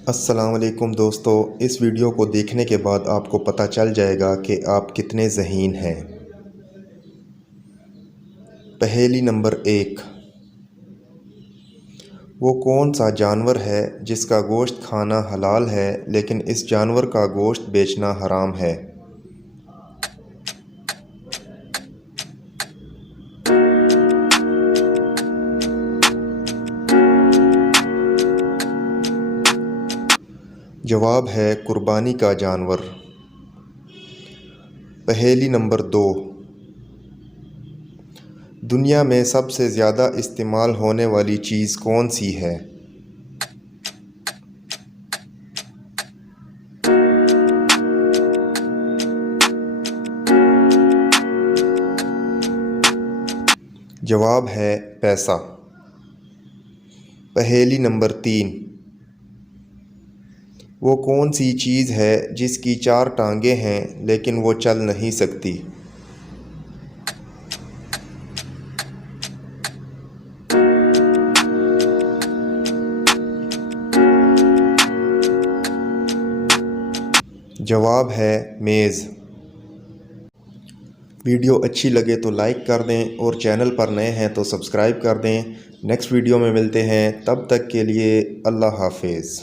अस्सलाम वालेकुम दोस्तों, इस वीडियो को देखने के बाद आपको पता चल जाएगा कि आप कितने ज़हीन हैं। पहेली नंबर 1। वो कौन सा जानवर है जिसका गोश्त खाना हलाल है लेकिन इस जानवर का गोश्त बेचना हराम है। जवाब है कुर्बानी का जानवर। पहेली नंबर 2। दुनिया में सबसे ज़्यादा इस्तेमाल होने वाली चीज़ कौन सी है। जवाब है पैसा। पहेली नंबर 3। वो कौन सी चीज़ है जिसकी 4 टांगें हैं लेकिन वो चल नहीं सकती। जवाब है मेज़। वीडियो अच्छी लगे तो लाइक कर दें और चैनल पर नए हैं तो सब्सक्राइब कर दें। नेक्स्ट वीडियो में मिलते हैं, तब तक के लिए अल्लाह हाफिज़।